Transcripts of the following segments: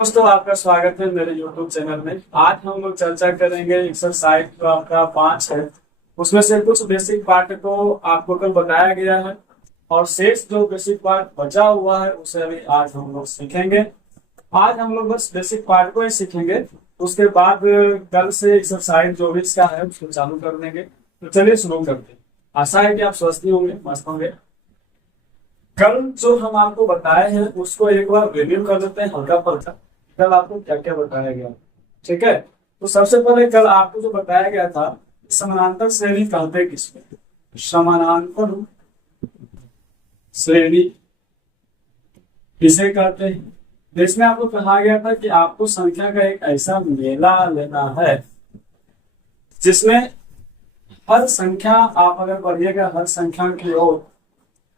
दोस्तों, आपका स्वागत है मेरे YouTube चैनल में। आज हम लोग चर्चा करेंगे एक्सरसाइज जो आपका 5 है, उसमें से कुछ बेसिक पार्ट को आपको कल बताया गया है और शेष जो बेसिक पार्ट बचा हुआ है उसे अभी आज हम लोग सीखेंगे। आज हम लोग बस बेसिक पार्ट को ही सीखेंगे, उसके बाद कल से एक्सरसाइज जो भी इसका है उसको चालू कर देंगे। तो चलिए शुरू करते हैं। आशा है कि आप स्वस्थ होंगे, मस्त होंगे। कल जो हम आपको बताए हैं उसको एक बार रिव्यू कर लेते हैं हल्का फुल्का। कल आपको क्या क्या बताया गया, ठीक है। तो सबसे पहले कल आपको जो बताया गया था, समानांतर श्रेणी कहते किसमें, समानांतर श्रेणी किसे कहते हैं। तो इसमें आपको कहा गया था कि आपको संख्या का एक ऐसा मेला लेना है जिसमें हर संख्या, आप अगर बढ़िएगा हर संख्या की ओर,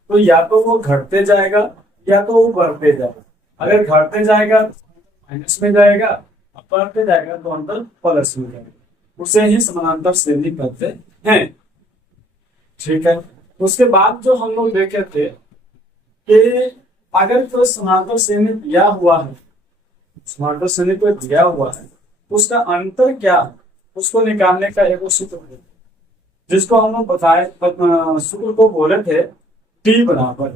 तो या तो वो घटते जाएगा या तो वो बढ़ते जाएगा। अगर घटते जाएगा माइनस में जाएगा, और बढ़ते जाएगा तो अंतर प्लस में जाएगा। उसे ही समानांतर श्रेणी कहते हैं, ठीक है। उसके बाद जो हम लोग देखे थे कि अगर कोई समानांतर श्रेणी दिया हुआ है, समानांतर श्रेणी को दिया हुआ है, उसका अंतर क्या है उसको निकालने का एक सूत्र है, जिसको हम लोग बताए, सूत्र को बोले थे टी बराबर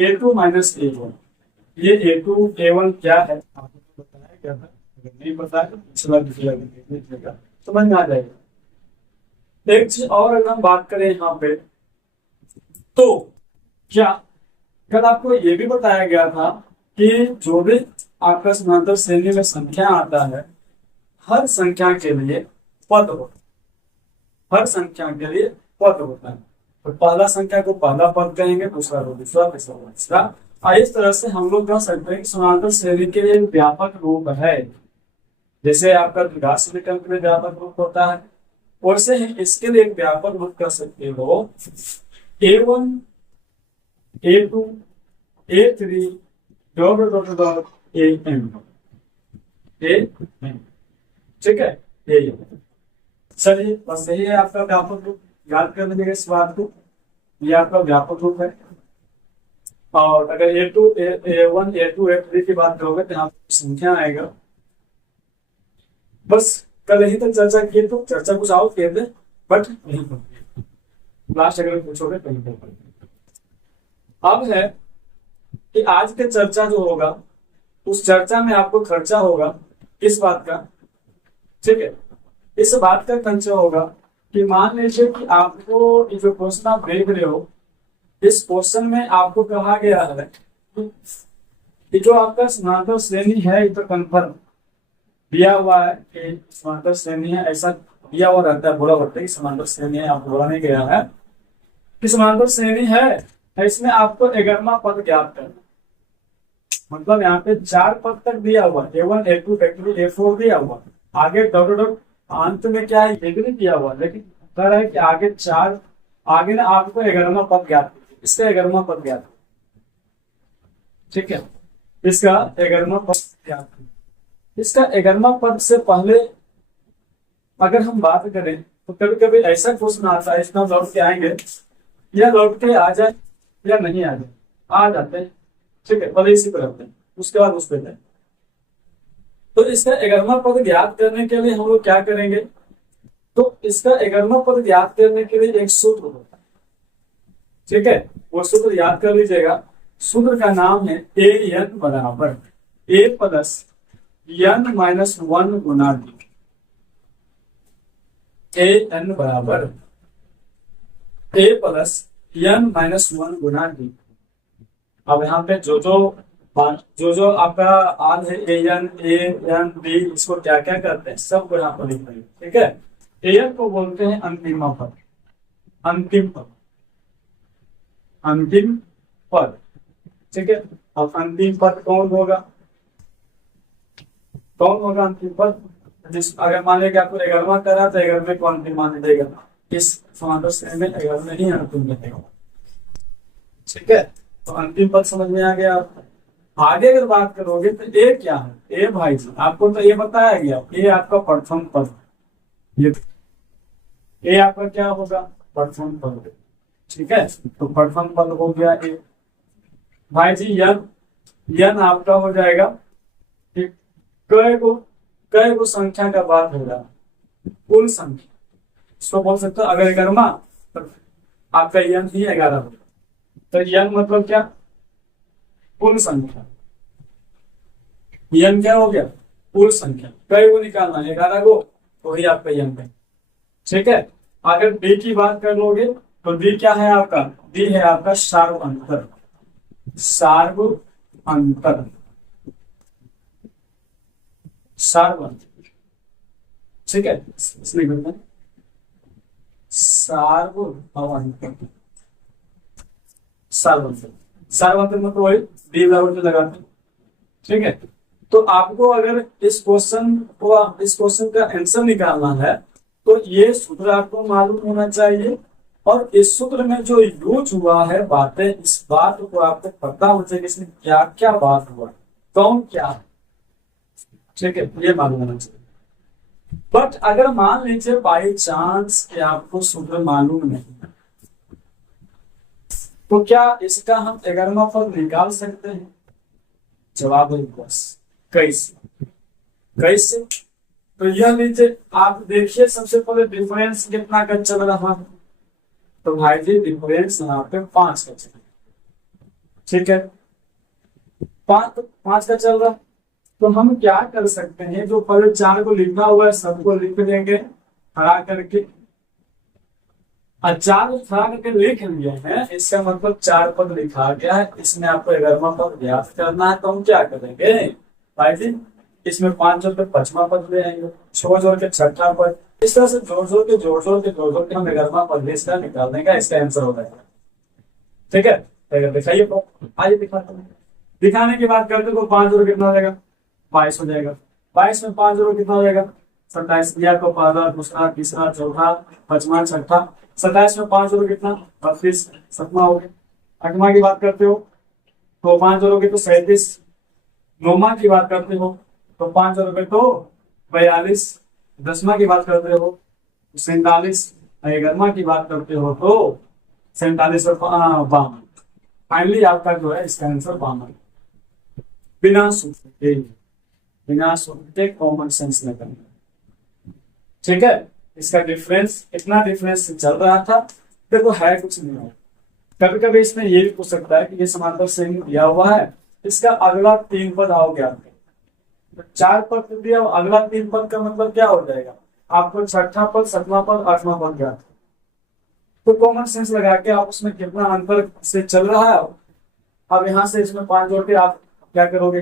A2 माइनस A1। ये A2 A1 क्या है आपको बताया गया था, अगर नहीं पता है तो पिछला लीजिएगा, समझ में आ जाएगा। एक चीज और अगर हम बात करें यहाँ पे, तो क्या कल आपको ये भी बताया गया था कि जो भी आपका समानांतर श्रेणी में संख्या आता है, हर संख्या के लिए पद होता है, हर संख्या के लिए पद होता है। तो पहला संख्या को पहला पद कहेंगे, दूसरा को दूसरा, तीसरा को तीसरा। इस तरह से हम लोग कह सकते हैं कि समानांतर श्रेणी के लिए व्यापक रूप है। जैसे आपका द्विघात विकल्प के लिए व्यापक रूप होता है, वैसे ही इसके लिए एक व्यापक रूप कह सकते हो A1 A2 A3 AM, ठीक है। ये चलिए, बस यही है आपका व्यापक रूप, याद कर लीजिएगा इस बात को। ये आपका व्यापक रूप है। और अगर A2 A1 A2 A3 की बात करोगे तो यहाँ संख्या आएगा। बस कल यही तक चर्चा किए, तो चर्चा कुछ और किए थे बट नहीं कर, लास्ट अगर पूछोगे तो नहीं कर। अब है कि आज के चर्चा जो होगा, उस चर्चा में आपको खर्चा होगा किस बात का, ठीक है। इस बात का खर्चा होगा कि मान लीजिए कि आपको ये जो क्वेश्चन आप देख रहे हो, इस क्वेश्चन में आपको कहा गया है कि जो आपका समानांतर श्रेणी है, ये तो कंफर्म दिया हुआ है कि समानांतर श्रेणी है, ऐसा दिया हुआ रहता है, बोला होता है कि समानांतर श्रेणी है, आपको बोला नहीं गया है कि समानांतर श्रेणी है। इसमें आपको 11वां पद ज्ञात करना, मतलब यहाँ पे 4 पद तक दिया हुआ, A1 A2 A3 A4 दिया हुआ, आगे डॉट डॉट अंत में क्या है ये भी नहीं दिया हुआ, लेकिन कह रहा है कि आगे 4, आगे ना आपको 11वां पद ज्ञात, इसका 11वां पद ज्ञात, ठीक है। इसका 11वां पद ज्ञात, इसका 11वां पद से पहले अगर हम बात करें तो कभी कभी ऐसा क्वेश्चन आता है, इसमें लौट के आएंगे या लौट के आ जाए या नहीं आ जाए, आ जाते हैं, ठीक है। पहले इसी पर रखते हैं, उसके बाद उस पर जाए। तो इसका 11वां पद ज्ञात करने के लिए हम लोग क्या करेंगे, तो इसका 11वां पद ज्ञात करने के लिए एक सूत्र होता है, ठीक है। वो सूत्र याद कर लीजिएगा। सूत्र का नाम है AN बराबर A plus N minus 1 Guna D। AN बराबर A plus N minus 1 Guna D। अब यहाँ पे जो आपका आद है AN AN B, इसको क्या क्या करते हैं सबको यहाँ पर लिखेंगे, ठीक है। AN को बोलते हैं अंतिम पद, अंतिम पद, अंतिम पद, ठीक है। अब अंतिम पद कौन होगा, कौन होगा अंतिम पद, जिस अगर मान लिया आपको 11वां करा तो 11वें को अंतिम मान देगा, इस समानांतर श्रेणी में 11वें ही अंतिम रहेगा, ठीक है। तो अंतिम पद समझ में आ गया आपको। आगे अगर बात करोगे तो ए क्या है, ए भाई जी आपको तो ये बताया गया, ए आपका प्रथम पद, ये ए आपका क्या होगा, प्रथम पद, ठीक है। तो प्रथम पद हो गया ए। भाई जी यन, यन आपका हो जाएगा, ठीक, कई को संख्या का बात हो रहा है, कुल संख्या इसको बोल सकते हो। अगर 11वां तो आपका यन ही 11 होगा, तो यन मतलब क्या, कुल संख्या। यन क्या हो गया, कुल संख्या। कई को निकालना है, 11 को, तो ही आपका यन है। ठीक है। अगर बी की बात कर लोगे तो बी क्या है आपका, बी है आपका सार्व अंतर। सार्व अंतर, सार्व अंतर। ठीक है, इसमें बोलते हैं सार्व अंतर। सार्व अंतर, सार्व अंतर मतलब वही बी बराबर जो लगाते हैं। ठीक है। तो आपको अगर इस क्वेश्चन का आंसर निकालना है तो ये सूत्र आपको मालूम होना चाहिए, और इस सूत्र में जो यूज हुआ है बातें, इस बात को आपको पता होना चाहिए इसमें क्या क्या बात हुआ, कौन क्या है। ठीक है, ये मालूम होना चाहिए। बट अगर मान लीजिए बाई चांस कि आपको सूत्र मालूम नहीं है, तो क्या इसका हम 11वां पद निकाल सकते हैं? जवाब है बस। कैसे, कैसे? तो यह लीजिए, आप देखिए सबसे पहले डिफरेंस कितना का चल रहा है, तो भाई जी डिफरेंस यहाँ पे 5 का चल रहा है। ठीक है, 5 का चल रहा है। तो हम क्या कर सकते हैं, जो पहले 4 को लिखा हुआ है सबको लिख देंगे खड़ा करके। और 4 को खड़ा करके लिख लिए हैं, इसका मतलब 4 पद लिखा गया है, इसमें आपको 11वां पद ज्ञात करना है। तो हम क्या करेंगे भाई जी, इसमें 5 जोड़ के 5वां पद ले आएंगे, 6 जोड़ के 6ठा पद, इस तरह से जोड़ जोड़ के हम 11वां पद इसका निकाल देंगे, इसका आंसर हो जाएगा। ठीक है, तो दिखाइए, आइए दिखाते हैं। दिखाने की बात करते तो 5 जोड़ कितना हो जाएगा, 22 हो जाएगा। 22 में 5 जोड़ कितना हो जाएगा, 27। दिया को पहला, दूसरा, तीसरा, चौथा, 5वां, 6ठा। 27 में 5 जोड़ कितना, 32। 7वां हो गया। 8वां की बात करते हो तो 5 जोड़ोगे तो 37। 9वां की बात करते हो तो 5 जोड़ोगे तो 42। 10वां की बात करते हो तो 47। 11वां की बात करते हो तो 47 और 52। फाइनली आपका जो है इसका आंसर 52। बिना सूत्र के, बिना सूत्र के कॉमन सेंस में करना। ठीक है, इसका डिफरेंस, इतना डिफरेंस चल रहा था, देखो है कुछ नहीं है। कभी कभी इसमें ये भी पूछ सकता है कि ये समांतर श्रेणी दिया हुआ है, इसका अगला 3 पद आओ ज्ञात करो। 4 पद दिया, अगला 3 पद का मतलब क्या हो जाएगा, आपको 6ठा पद, 7वां पद, 8वां पद ज्ञात। तो कॉमन सेंस लगा के आप उसमें कितना अंतर से चल रहा है, अब यहाँ से इसमें 5 जोड़ के आप क्या करोगे,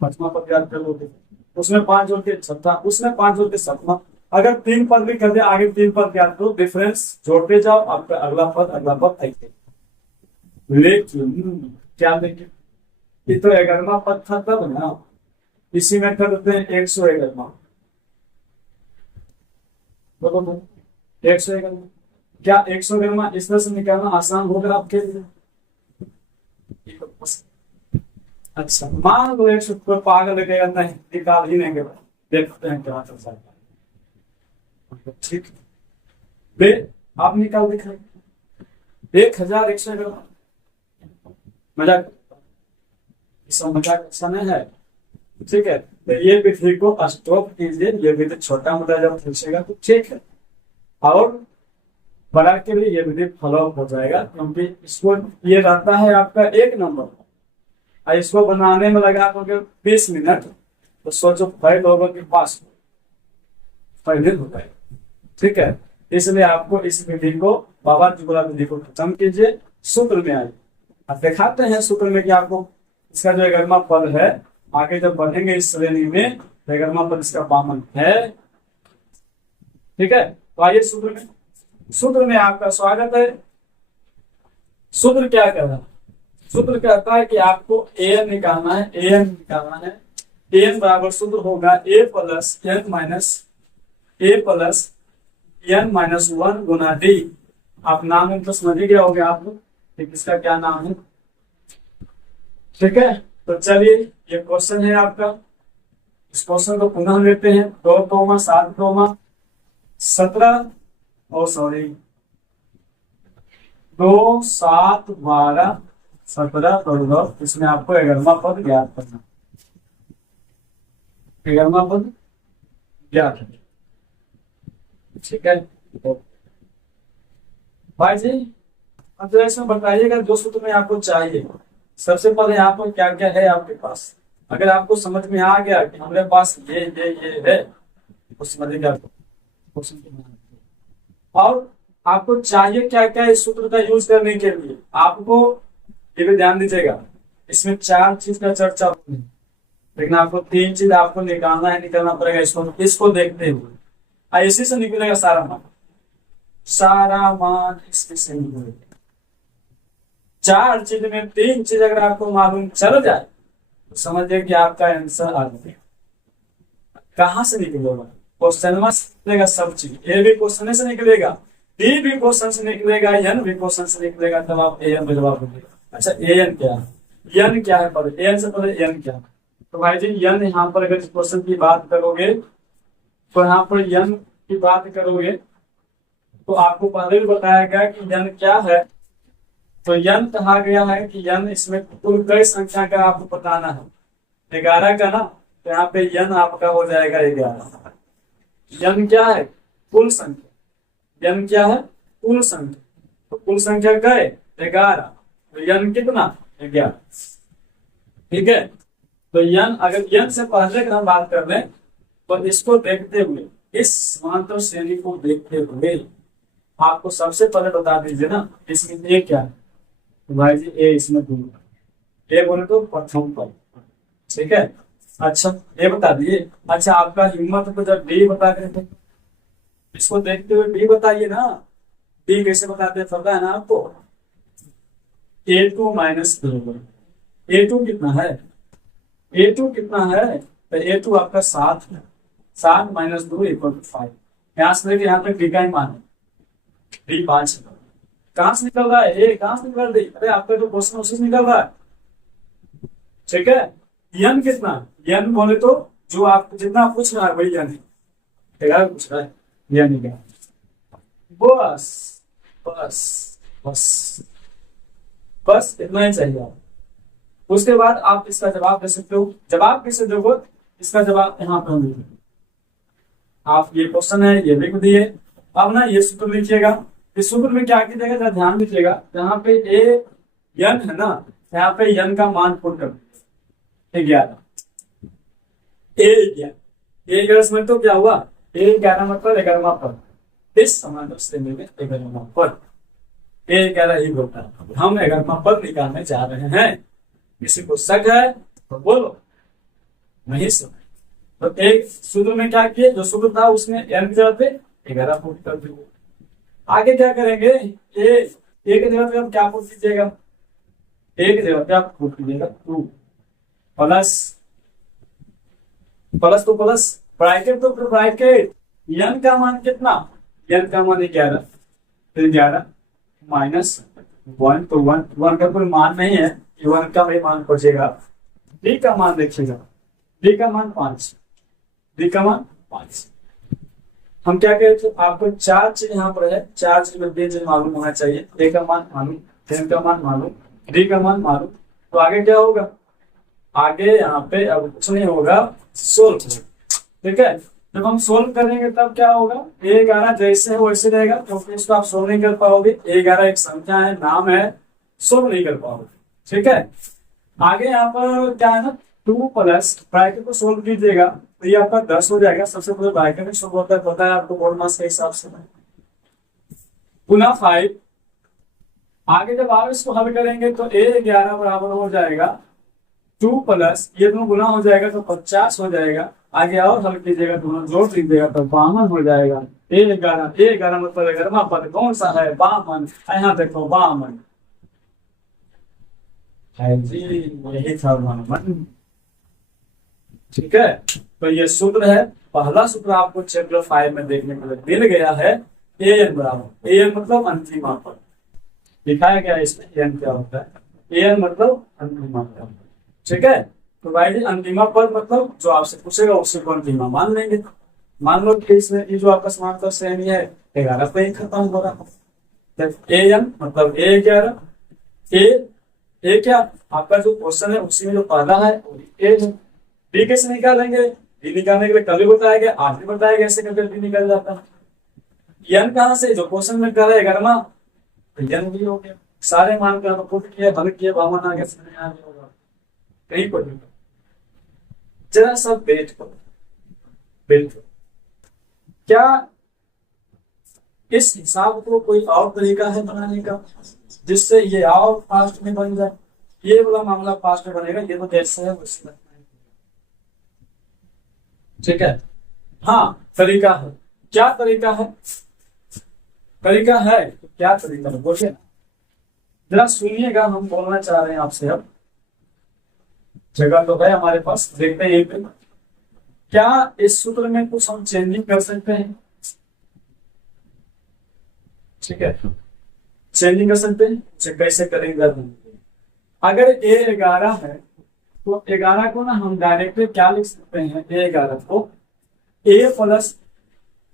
5वां पद ज्ञात कर लोगे। उसमें 5 जोड़ के 6ठा, उसमें 5 जोड़ के 7वां। अगर 3 पद भी कर दे, आगे 3 पद ज्ञात करो, डिफरेंस जोड़ते जाओ, आपका अगला पद आएंगे। लेकिन क्या देखें, ये तो 11वां पद था तब ना, इसी में कर देते हैं 111वां। बोलो 111, क्या 111वां इस तरह से निकालना आसान होगा आपके लिए? अच्छा, मान लो 100 कोई पागल लगेगा, नहीं निकाल ही नहीं, देखते हैं क्या चल सकता है। ठीक बे, आप निकाल दिखाए 1111। मजाक, इसका मजाक अच्छा नहीं है। ठीक है, तो ये विधि को स्टॉप कीजिए, ये विधि छोटा मोटा जब पूछेगा तो ठीक है, और बड़ा के लिए ये विधि फॉलो हो जाएगा, क्योंकि इसको ये रहता है आपका 1 नंबर, और इसको बनाने में लगा दोगे 20 मिनट, तो सोचो फाइल लोगों के पास फाइल हो जाएगा। ठीक है, इसलिए आपको इस विधि को, बाबा जुगला विधि को खत्म कीजिए, सूत्र में आइए। अब दिखाते हैं सूत्र में कि आपको इसका जो 11वां पद है, आगे जब बढ़ेंगे इस श्रेणी में, 11वां पद इसका 52 है। ठीक है, तो आइए सूत्र में आपका स्वागत है। सूत्र क्या कह रहा है, सूत्र कहता है कि आपको an निकालना है, an निकालना है। an बराबर सूत्र होगा a plus n minus 1 Guna d। आप नाम तो समझ ही गया होगा आप लोग कि किसका क्या नाम है। ठीक है, तो चलिए ये क्वेश्चन है आपका, इस क्वेश्चन को पुनः लेते हैं। 2, 7, 17 और 2, 7, 12, 17 और 2, इसमें आपको 11वां पद ज्ञात करना। 11वां पद ज्ञात है। ठीक है भाई जी, अब तो इसमें बताइएगा जो सूत्र में आपको चाहिए। सबसे पहले यहाँ पर क्या क्या है आपके पास। अगर आपको समझ में आ गया कि हमारे पास ये है तो समझिएगा क्वेश्चन को बनाना। और आपको चाहिए क्या क्या इस सूत्र का यूज करने के लिए, आपको ये भी ध्यान दीजिएगा। इसमें 4 चीज का चर्चा होती है, लेकिन आपको 3 चीज आपको निकालना पड़ेगा इसको देखते हुए। इसी से निकलेगा सारा मान इसके से निकलेगा। 4 चीज में 3 चीज अगर आपको मालूम चल जाए तो समझिए कि आपका आंसर आ गया। कहां से निकलेगा? क्वेश्चन में निकलेगा सब चीज। ए भी क्वेश्चन से निकलेगा, बी भी क्वेश्चन से निकलेगा, एन भी क्वेश्चन से निकलेगा, तब आप एन में जवाब देंगे। अच्छा एन क्या है, एन क्या है पहले, एन से पहले एन क्या है। तो भाई जी एन यहाँ पर अगर इस क्वेश्चन की बात करोगे तो यहाँ पर एन की बात करोगे तो आपको पहले भी बताया गया कि एन क्या है। तो एन कहा गया है कि एन इसमें कुल कई संख्या का आपको बताना है। 11 का ना, तो यहाँ पे एन आपका हो जाएगा 11। एन क्या है? कुल संख्या। एन क्या है? कुल संख्या। तो कुल संख्या गए 11, तो एन कितना? 11। ठीक है, तो एन अगर एन से पहले का हम बात कर लें तो इसको देखते हुए, इस समांतर श्रेणी को देखते हुए आपको सबसे पहले बता दीजिए ना इसमें ए क्या है। तो भाई जी ए इसमें दूर, ए बोले तो प्रथम पद। ठीक है, अच्छा ए बता दिए। अच्छा आपका हिम्मत तो जब डी बता रहे थे, इसको देखते हुए बी बताइए ना। बी कैसे बताते हैं पता है ना आपको? A2 माइनस A2 कितना है? A2 कितना है? तो A2 आपका 7 है। 7 माइनस 2 इक्वल टू 5। यहाँ से लेके यहाँ तक डी का ही मान है, डी 5 है। कहां से निकल रहा है? ए कहां से निकल रही? अरे आपका जो क्वेश्चन उसी से निकल रहा है। ठीक है, एन कितना? एन बोले तो जो आप जितना पूछ रहा है वही एन है, पूछ रहा है एन क्या। बस बस बस बस इतना ही चाहिए आप। उसके बाद आप इसका जवाब दे सकते हो। जवाब कैसे दोगे? इसका जवाब यहाँ पर लिखिए। आप ये क्वेश्चन है ये लिख दिए। अब ना ये सूत्र लिखिएगा। इस सूत्र में क्या कीजिएगा, जरा ध्यान दीजिएगा। जहाँ पे ए एन है ना, यहाँ पे एन का मान पुट कर 11। ए11 समझ तो क्या हुआ? ए11 मतलब 11वां पद। इस समांतर श्रेणी में 11वां पद ए11 ही होता है। हम 11वां पद निकालने जा रहे हैं। किसी को शक है तो बोलो, नहीं समझ तो एक सूत्र में क्या किए, जो सूत्र था उसमें एन की जगह पे 11 पुट कर दिए। आगे क्या करेंगे? ए की जगह पे आप क्या पुट कीजिएगा? ए की जगह पे आप पुट कीजिएगा 2 प्लस प्लस तो प्लस ब्रैकेट तो ब्रैकेट। एन का मान कितना? एन का मान 11, फिर 11 माइनस 1, तो 1 का कोई मान नहीं है, 1 का भी मान खोजेगा। डी का मान देखिएगा, डी का मान 5, डी का मान 5। हम क्या कहते थे आपको 4 चीज यहाँ पर है, 4 चीज में 2 चीज मालूम होना चाहिए। ए का मान मालूम, एन का मान मालूम, डी का मान मालूम। तो आगे क्या होगा? आगे यहाँ पे अब कुछ नहीं होगा, सोल्व। ठीक है, जब हम सोल्व करेंगे तब क्या होगा? ए11 जैसे है वैसे रहेगा, क्योंकि इसको आप सोल्व नहीं कर पाओगे। ए11 एक संख्या है, नाम है, सोल्व नहीं कर पाओगे। ठीक है, आगे यहाँ पर क्या है ना, 2 प्लस ब्रैकेट को सोल्व कीजिएगा तो ये आपका 10 हो जाएगा। सबसे पहले ब्रैकेट में सोल्व होता है, पता है आपको बोर्ड मास के हिसाब से। पुनः 5। आगे जब आप इसको हल करेंगे तो ए11 बराबर हो जाएगा 2 प्लस ये दोनों गुना हो जाएगा तो 50 हो जाएगा। आगे और हल कीजिएगा, दोनों जोड़ लीजिएगा तो 52 हो जाएगा। ए11 मतलब 11वां पद कौन सा है? 52। यहाँ देखो 52 जी, यही था 52। ठीक है, तो ये सूत्र है। पहला सूत्र आपको चैप्टर 5 में देखने को मिल गया है। एन बराबर, एन मतलब अंतिम पद दिखाया गया है इसमें। एन क्या होता है? एन मतलब अंतिम पद। ठीक है, तो भाई जी अंतिमा पद मतलब जो आपसे पूछेगा उससे को अंतिमा मान लेंगे। मान लो कि इसमें ये जो आपका समांतर श्रेणी है 11 पे ही खत्म हो रहा है। एन मतलब ए11। ए क्या आपका जो क्वेश्चन है उसी में जो पहला है ए है। बी कैसे निकालेंगे? डी निकालने के लिए कल भी बताया गया, आज भी बताया गया, ऐसे करके डी निकल जाता है। एन कहाँ से, जो क्वेश्चन में कर रहे 11वां, तो एन भी हो गया। सारे मान का पुट किया, हल किया, बावन आ गया, समझ आ गया होगा कहीं पर भी। जरा सब वेट करो, बिल्कुल। क्या इस हिसाब को कोई और तरीका है बनाने का जिससे ये और फास्ट में बन जाए? ये वाला मामला फास्ट में बनेगा, ये तो जैसे है वैसे रखना है, ठीक है। हाँ तरीका है, क्या तरीका है? तरीका है तो क्या तरीका है बोलिए ना, जरा सुनिएगा, हम बोलना चाह रहे हैं आपसे। अब जगह तो है हमारे पास, देखते हैं एक क्या इस सूत्र में कुछ हम चेंजिंग कर सकते हैं, ठीक है, चेंजिंग कर सकते हैं। कैसे करेंगे? अगर A11 है तो 11 को ना हम डायरेक्टली क्या लिख सकते हैं, A11 को A प्लस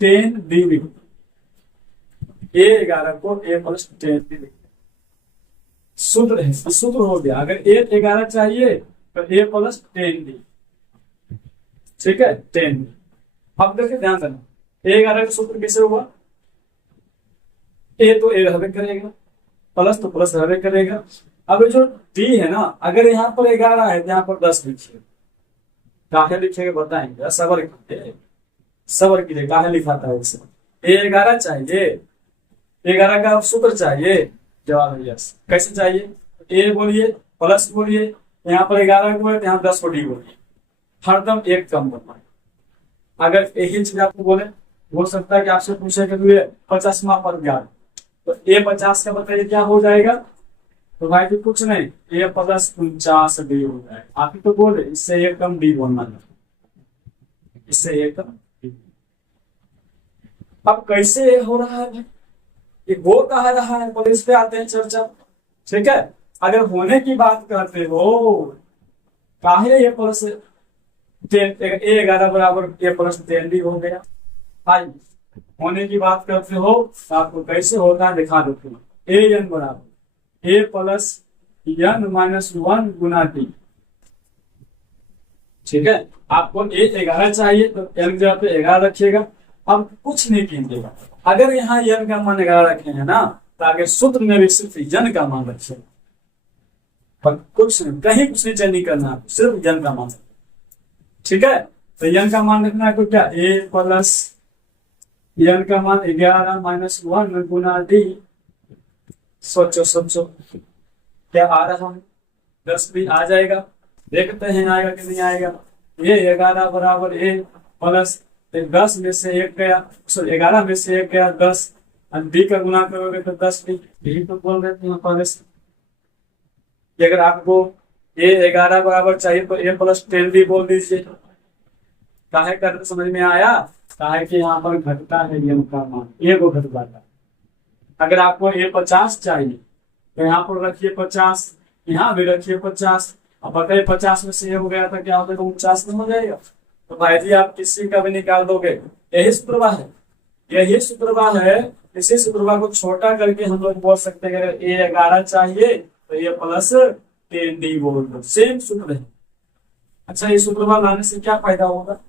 10B लिख, A11 को A प्लस 10B लिख, सूत्र है, सूत्र हो गया। अगर A11 चाहिए तो A प्लस 10B, ठीक है, 10B। अब देखिए ध्यान देना, A11 का सूत्र कैसे हुआ, ए तो ए रहबे करेगा, प्लस तो प्लस रहबे करेगा। अब जो डी है ना, अगर यहाँ पर 11 है तो यहाँ पर 10 लिखिए, काहे लिखेगा बताएंगे, सबर कीजिए, काहे लिखाता है इसे। A11 चाहिए, 11 का सूत्र चाहिए, जवाब है यस। कैसे चाहिए, ए बोलिए प्लस बोलिए, यहाँ पर 11 को है, यहाँ 10 को डी बोलिए, हरदम एक कम बनवाए। अगर यही चीज आपको बोले, हो सकता है कि आपसे पूछे कि 50वां पर ज्ञान, तो A50 का बताइए क्या हो जाएगा, तो भाई जी कुछ नहीं, A प्लस 49B हो जाएगा। आप ही तो बोले इससे एक कम डी बोलना है, इससे एक कम डी। अब कैसे हो रहा है भाई, ये हो कहा रहा है, बोले इस पे आते हैं चर्चा, ठीक है। अगर होने की बात करते हो, काहे A प्लस 10, A11 बराबर A प्लस 10B हो गया। आज होने की बात करते हो तो आपको कैसे होता है दिखा देते हैं। A n बराबर A plus n minus 1 Guna T, ठीक है। आपको A11 चाहिए तो n जगह पे 11 रखिएगा। अब कुछ नहीं कीजिएगा, अगर यहाँ n का मान 11 रखेंगे ना, तो आगे सूत्र में भी सिर्फ n का मान रखिएगा, पर कुछ नहीं, कहीं कुछ नहीं चेंज नहीं करना, सिर्फ n का मान, ठीक है। तो n का मान रखना है तो क्या, A प्लस n का मान 11 माइनस 1 गुना डी। सोचो सोचो क्या आ रहा है, 10 भी आ जाएगा, देखते हैं आएगा कि नहीं आएगा। ये 11 बराबर A प्लस 10 में से 1 गया, 11 में से 1 गया 10, और बी का गुना करोगे तो 10 भी तो बोल रहे थे पहले से। अगर आपको A11 बराबर चाहिए तो A प्लस 10B बोल दीजिए। काहे कर समझ में आया, काहे कि यहाँ पर घटता है n का मान, A को घट जाता है। अगर आपको A50 चाहिए तो यहाँ पर रखिए 50, यहाँ भी रखिए 50, अब बताइए 50 में से ये हो गया था क्या होगा, 49 में हो जाएगा। तो भाई जी आप किसी का भी निकाल दोगे, यही सूत्रवा है, यही सूत्रवा है। इसी सूत्रवा को छोटा करके हम लोग बोल सकते हैं, अगर A11 चाहिए तो A प्लस 10D बोल दो, सेम सूत्र है। अच्छा ये सूत्रवा लाने से क्या फायदा होगा,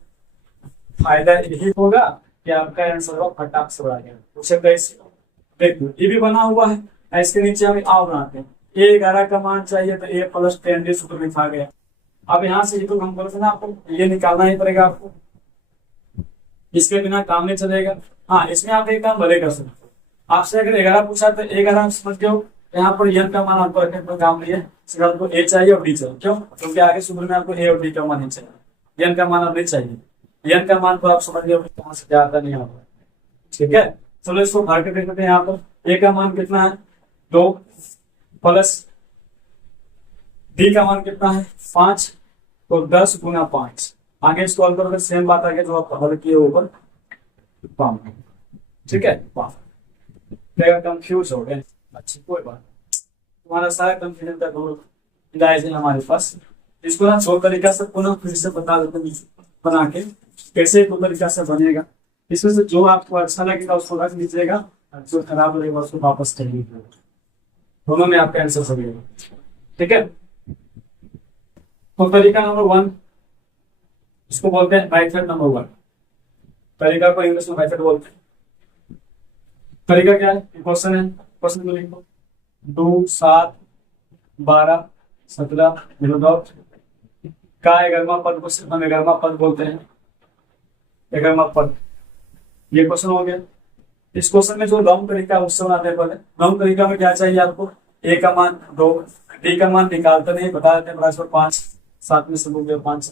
फायदा यही होगा कि आपका आंसर फटाक से बढ़ा गया। उसे कैसे देखो, ये भी बना हुआ है, इसके नीचे हम आओ बनाते हैं। A11 का मान चाहिए तो A प्लस 10D सूत्र लिखा गया। अब यहाँ से ये तो हम बोलते ना, आपको ये निकालना ही पड़ेगा आपको, इसके बिना काम नहीं चलेगा। हाँ इसमें आप एक काम भले कर सकते हो, आपसे अगर 11 पूछा तो 11 समझ गए हो, यहाँ पर n का मान आपको रखने पर काम नहीं है, सिर्फ आपको A चाहिए और D चाहिए। क्यों, क्योंकि आगे सूत्र में आपको A और D का मान नहीं चाहिए, n का मान अब नहीं चाहिए। n का मान तो आप समझ गए कहाँ से क्या आता नहीं आता, ठीक है। चलो इसको भर के देखते हैं। यहाँ पर A का मान कितना है 2 प्लस D का मान कितना है 5, तो 10 गुना 5। आगे इसको हल करोगे सेम बात आगे जो आप हल किए ऊपर, ठीक है। कंफ्यूज हो गए, अच्छी कोई बात, तुम्हारा सारा कंफ्यूजन का दूर इलाज है हमारे पास। इसको ना 2 तरीका से पुनः फिर से बता देते हैं बना के, कैसे 2 तरीका से बनेगा। इसमें से जो आपको अच्छा लगेगा उसको रख लीजिएगा, जो खराब लगेगा उसको वापस कर लीजिएगा, दोनों में आपका आंसर सही होगा, ठीक है। तो तरीका नंबर 1, इसको बोलते हैं मेथड नंबर 1। तरीका को इंग्लिश में मेथड बोलते हैं। तरीका क्या है? क्वेश्चन है, क्वेश्चन को लिखो 2 7 12 17 का 11वां पद को सिर्फ हम 11वां पद बोलते हैं, 11वां पद। ये क्वेश्चन हो गया। इस क्वेश्चन में जो राउंड तरीका है उससे बनाते हैं। पहले राउंड तरीका में क्या चाहिए आपको? ए का मान 2, डी का मान निकालते नहीं, बता देते हैं 5, 7 में से हो गया 5,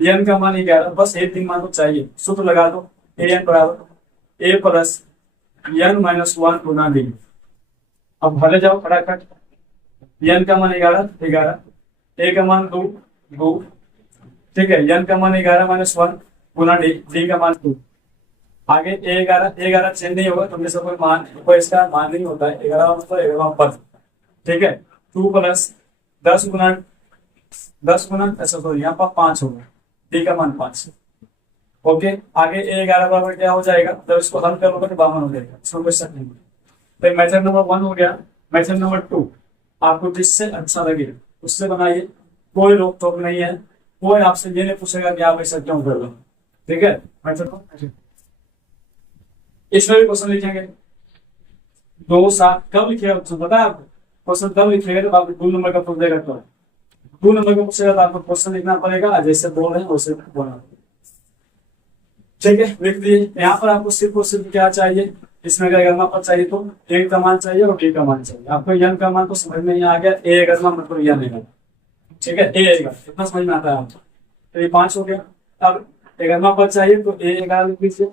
एन का मान 11, बस एक 3 मान तो चाहिए। सूत्र लगा दो, ए एन बराबर ए प्लस एन माइनस 1 गुना डी। अब भले जाओ फटाफट। एन का मान 11, ए का मान 2, ठीक है। एन का मान 11 माइनस 1 गुना डी का मान 2। आगे ए 11 चेंज नहीं होगा, तुमने सब कोई इसका मान नहीं होता है। 11 मतलब 11वां पद, ठीक है। 2 प्लस 10 गुना ऐसा तो यहाँ पर 5 होगा, डी का मान 5। ओके, आगे ए 11 बराबर क्या हो जाएगा? जब इसको हल करोगे तो 52 हो जाएगा, इसमें कोई शक नहीं। तो मेथड नंबर 1 हो गया। मेथड नंबर 2 आपको जिससे अच्छा लगे उससे बनाइए, कोई रोक टोक नहीं है। कोई आपसे ये नहीं पूछेगा कि आप ऐसा क्यों कर रहे हो, ठीक है। मेथड इसमें भी क्वेश्चन लिखेंगे 2 7 कब लिखिएगा पता है आपको? क्वेश्चन कब लिखिएगा जब आपको 2 नंबर का पूछेगा, तो 2 नंबर का पूछेगा तो आपको क्वेश्चन लिखना पड़ेगा, जैसे बोल रहे हैं वैसे बोलना, ठीक है। लिख दिए। यहाँ पर आपको सिर्फ और सिर्फ क्या चाहिए? इसमें अगर एन पर चाहिए तो ए का मान चाहिए और डी का मान चाहिए। आपको एन का मान तो समझ में आ गया, ए अगर मतलब एन है, ठीक है। ए आएगा, इतना समझ में आता है आपको। तो ये 5 हो गया। अब 11 पर चाहिए तो ए 11 लिख दीजिए।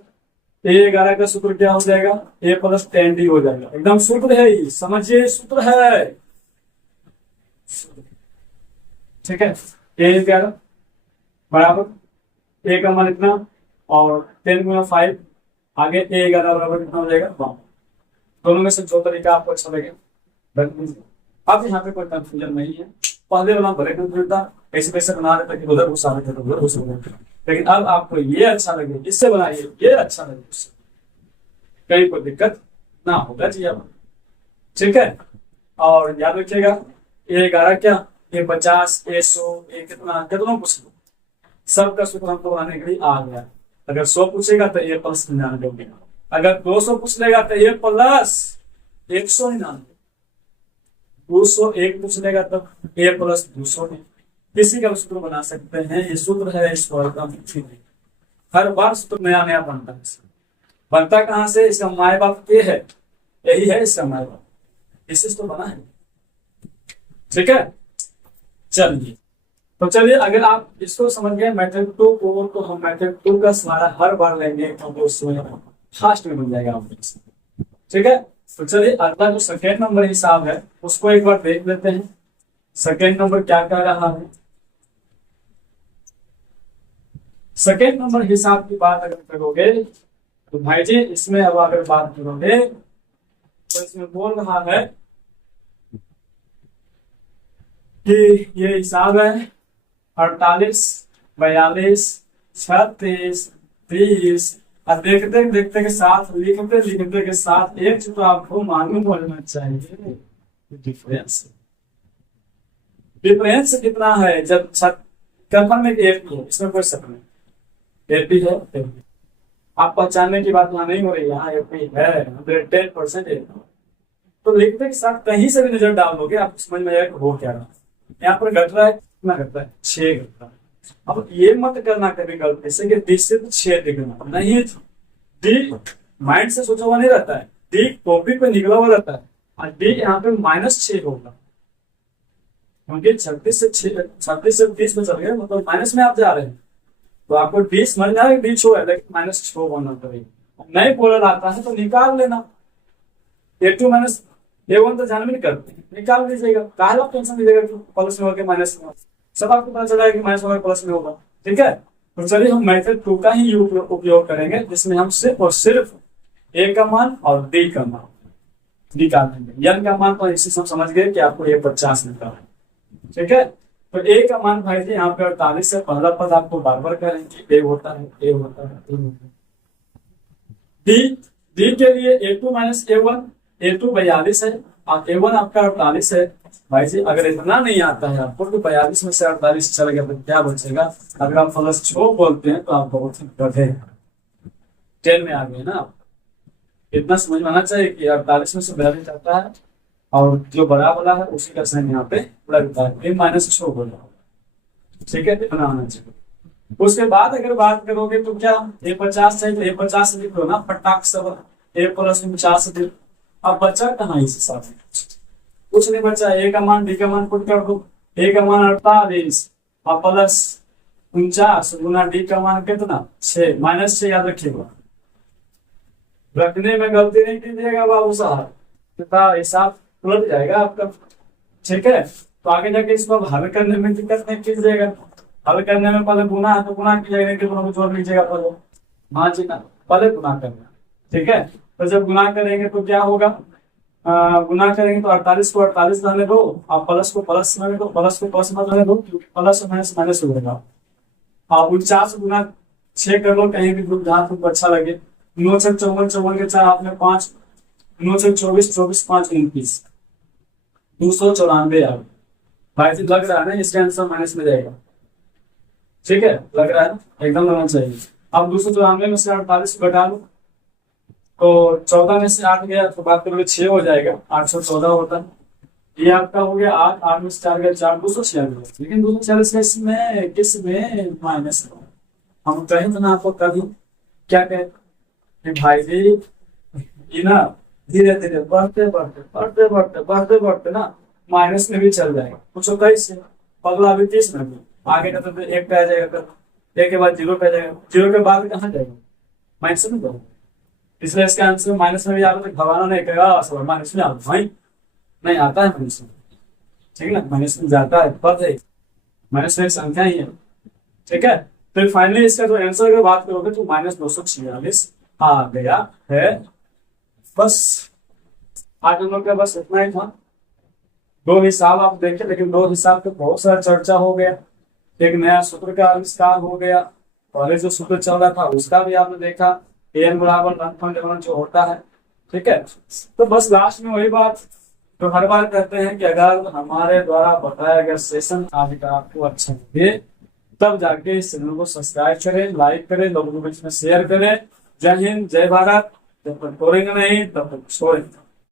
ए 11 का सूत्र क्या हो जाएगा? ए प्लस 10 डी हो जाएगा। एकदम सूत्र है, ये समझिए, सूत्र है, ठीक है। ए 11 बराबर ए का मान इतना और 10 गुना 5, आगे ए 11 बराबर कितना हो जाएगा? 1। दोनों में से जो तरीका आपको अच्छा लगे रख दीजिए। अब यहाँ पे कोई कंफ्यूजन नहीं है। पहले वाला भले कंफ्यूजन था, ऐसे वैसे बना रहे थे कि उधर घुसा रहे थे, उधर घुस रहे थे, लेकिन अब आपको ये अच्छा लगे इससे बनाइए, ये अच्छा लगे उससे, कहीं कोई दिक्कत ना होगा जी आप, ठीक है। और याद रखिएगा ए 11 क्या, ए 50, ए 100, ए कितना पूछ लो, सबका सूत्र हमको बनाने के लिए आ गया। अगर 100 पूछेगा तो ए प्लस 99 होगा, अगर 200 पूछ लेगा तो ए प्लस 199, 201 पूछ लेगा तो ए प्लस 200 है। किसी का सूत्र बना सकते हैं, ये सूत्र है, इसको हर बार सूत्र नया नया बनता है। बनता कहाँ से? इसका माए बाप के है, यही है इसका माए बाप, इससे तो बना है, ठीक है। चलिए, तो चलिए अगर आप इसको समझ गए मेथड 2 को, तो हम मेथड 2 का सहारा हर बार लेंगे, क्योंकि उसमें फास्ट में बन जाएगा आपको, ठीक है। तो चलिए अगला जो सेकेंड नंबर हिसाब है उसको एक बार देख लेते हैं। सेकेंड नंबर क्या कह रहा है? सेकेंड नंबर हिसाब की बात अगर करोगे तो भाई जी इसमें अब अगर बात करोगे तो इसमें बोल रहा है कि ये हिसाब है 48, 42, 36, 30। और देखते देखते के साथ, लिखते लिखते के साथ एक चीज तो आपको मालूम होना चाहिए, डिफरेंस कितना है। जब कंफर्म में एक है, इसमें कोई शक नहीं, एपी है। आप पहचानने की बात वहां नहीं हो रही, यहाँ एपी है 110%। तो लिखते के साथ कहीं से भी नजर डाल दोगे आपको समझ में आएगा हो क्या रहा। यहाँ पर घट रहा है, कितना घट रहा है? 6 घट रहा है। अब ये मत करना कभी गलती से कि डी से 6 दिखना नहीं, डी माइंड से सोचा हुआ नहीं रहता है, डी टॉपिक पे निकला हुआ रहता है, और डी यहाँ पे -6 होगा, क्योंकि 36 से 30 में चल गए, मतलब माइनस में आप जा रहे हैं। तो आपको डी समझ में आएगा, डी छो है लेकिन -6 बोलना पड़ेगा। नहीं बोलर आता है तो निकाल लेना, A2 माइनस A1 तो जान भी नहीं करते, निकाल दीजिएगा, काहे आप टेंशन लीजिएगा कि प्लस में होगा माइनस में, सब आपको पता चला है कि माइनस होगा प्लस में होगा, ठीक है। तो चलिए हम मेथड 2 का ही उपयोग करेंगे, जिसमें हम सिर्फ और सिर्फ ए का मान और डी का मान निकाल देंगे। एन का मान तो इसी से हम समझ गए कि आपको ये 50 निकला है, ठीक है। तो ए का मान भाई जी यहाँ पे 48 से पहला पद आपको बार बार करेंगे, ए होता है, ए होता है, ए होता है। डी के लिए A2 माइनस A1, A2 42 है, A1 आपका 48 है। भाई जी अगर इतना नहीं आता है आपको तो 42 में से 48 चल गया तो क्या बचेगा? अगर आप प्लस 6 बोलते हैं तो आप बहुत ही गधे 10 में आ गए ना। इतना समझ में आना चाहिए कि 48 में से 42 आता है और जो बड़ा वाला है उसी का साइन यहाँ पे लगता है, -6 बोला। ठीक है, इतना आना चाहिए। उसके बाद अगर बात करोगे तो क्या A50 चाहिए तो A50 लिख लो ना फटाक से, A+49 लिख। अब बचा कहाँ इस हिसाब से? कुछ नहीं बचा। A का मान D का मान पुट कर दो। A का मान 48 और +49 गुना D का मान कितना 6, -6 याद रखिएगा। रखने में गलती नहीं कीजिएगा बाबू साहब, हिसाब उलट जाएगा आपका। ठीक है, तो आगे जाके इसको हल करने में दिक्कत नहीं कीजिएगा। हल करने में पहले गुना है तो गुना कीजिएगा, नहीं तो जोड़ लीजिएगा पहले। हाँ जी ना, पहले गुना करना। ठीक है, तो जब गुना करेंगे तो क्या होगा? गुना करेंगे तो 48 को 48 रहने दो, आप प्लस को प्लस रहने दो, प्लस को प्लस मत रहने दो क्योंकि प्लस माइनस माइनस हो जाएगा। आप 49 गुना 6 कर लो, कहीं भी ग्रुप जहां तुमको अच्छा लगे। 9 6 54, 54 के 4 आपने 5, 9 6 24, 24 5 29, 294 आ गए। भाई जी लग रहा है ना इसका आंसर माइनस में जाएगा? ठीक है, लग रहा है एकदम लगना चाहिए। अब 294 में से 48 घटा लो तो 14 में से 8 गया तो बात करोगे 6 हो जाएगा, 814 होता है। ये आपका हो गया 8, 8 में से 4 गया 4, 246। लेकिन 246 का इसमें किसमें माइनस? हम कहें तो ना आपको कभी क्या कहे कि भाई जी ये ना धीरे धीरे बढ़ते बढ़ते बढ़ते बढ़ते बढ़ते बढ़ते ना माइनस में भी चल जाएगा। कुछ कैसे? पगला अभी 30 में भी आगे का तो 1 पे आ जाएगा, फिर 1 के बाद 0 पे आ जाएगा, 0 के बाद कहाँ जाएगा? माइनस में जाएगा। इसलिए इसका आंसर माइनस में भी आता है। भगवान ने कहा माइनस में आता भाई नहीं आता है माइनस में। ठीक है ना, माइनस में जाता है पद है, माइनस में एक संख्या ही है। ठीक है, फिर फाइनली इसका जो आंसर अगर बात करोगे तो -246 आ गया है। बस आज हम लोग का बस इतना ही था। 2 हिसाब आप देखे, लेकिन 2 हिसाब पे बहुत सारा चर्चा हो गया। एक नया सूत्र का आविष्कार हो गया, पहले जो सूत्र चल रहा था उसका भी आपने देखा, an बराबर 1.1 जो होता है। ठीक है, तो बस लास्ट में वही बात तो हर बार कहते हैं कि अगर हमारे द्वारा बताया गया सेशन आज का आपको अच्छा लगे तब जाके इस चैनल को सब्सक्राइब करें, लाइक करें, लोगों के बीच में शेयर करें। जय हिंद, जय भारत। जब तक तोड़ेंगे नहीं तब तक छोड़ेंगे।